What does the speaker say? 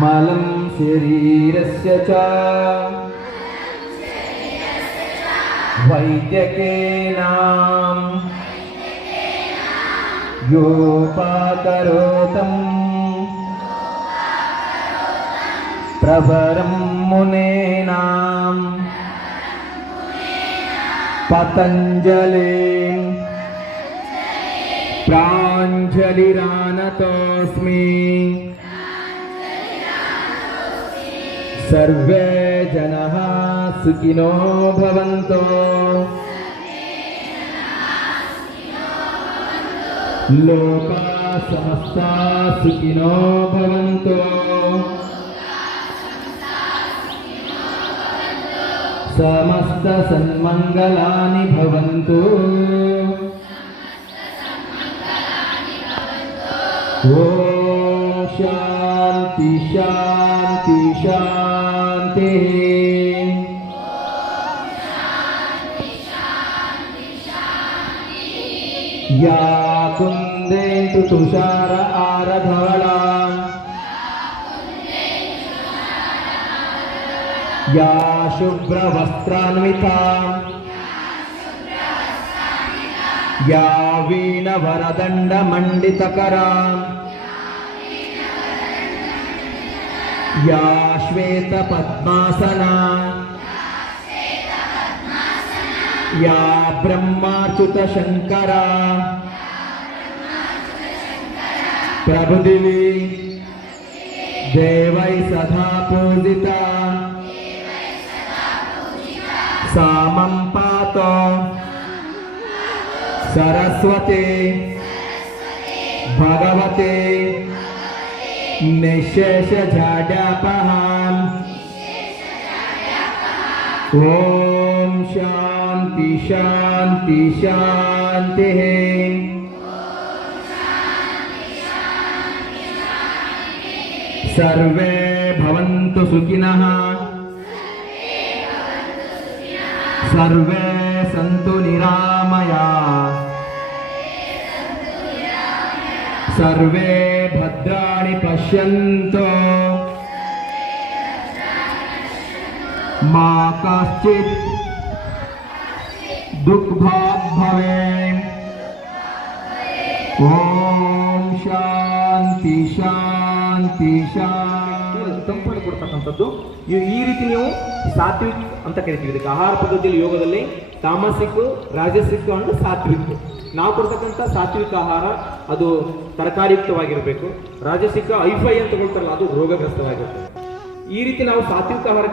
मलं शरीरस्य च वैद्यकेन योपाकरोतं प्रवरं मुनेना पतञ्जलिं प्राञ्जलिरानतोऽस्मि। सर्वे जनाः सुखिनो भवन्तु। लोकाः समस्ताः सुखिनो भवन्तु। समस्त सन्मङ्गलानि भवन्तु। ओम शांति शांति शांति। या कुन्देन्दु तुषार आरधवलान् या शुभ्रवस्त्रान्विता या वीणवरदण्डमण्डितकरा या श्वेतपद्मासना या ब्रह्माच्युतशङ्करा प्रभुदेवी देवै सदा पूजिता सा मम पातो सरस्वती भगवते निःशेषजाड्यापहाम्। ओम शांति शांति शांतिः। सर्वे भवन्तु सुखिनः। सर्वे सन्तु निरामयाः। सर्वे भद्राणि पश्यन्तु मा कश्चित् दुःखभाग् भवेत्। ओम ಶಾಂತಿ ಶಾಂತಿ ಶಾಂತಿ. ತಂಪನ್ನು ಕೊಡ್ತಕ್ಕಂಥದ್ದು ಈ ರೀತಿ ನೀವು ಸಾತ್ವಿಕ್ ಅಂತ ಕರಿತೀವಿ. ಇದಕ್ಕೆ ಆಹಾರ ಪದ್ಧತಿಯಲ್ಲಿ ಯೋಗದಲ್ಲಿ ತಾಮಸಿಕ್, ರಾಜಸಿಕ್ ಅಂಡ್ ಸಾತ್ವಿಕ್. ನಾವು ಕೊಡ್ತಕ್ಕಂಥ ಸಾತ್ವಿಕ ಆಹಾರ ಅದು ತರಕಾರಿಯುಕ್ತವಾಗಿರಬೇಕು. ರಾಜಸಿಕ ಐಫೈ ಅಂತ ತಗೊಳ್ತಾರಲ್ಲ ಅದು ರೋಗಗ್ರಸ್ತವಾಗಿರುತ್ತೆ. ಈ ರೀತಿ ನಾವು ಸಾತ್ವಿಕ ಆಹಾರಕ್ಕೆ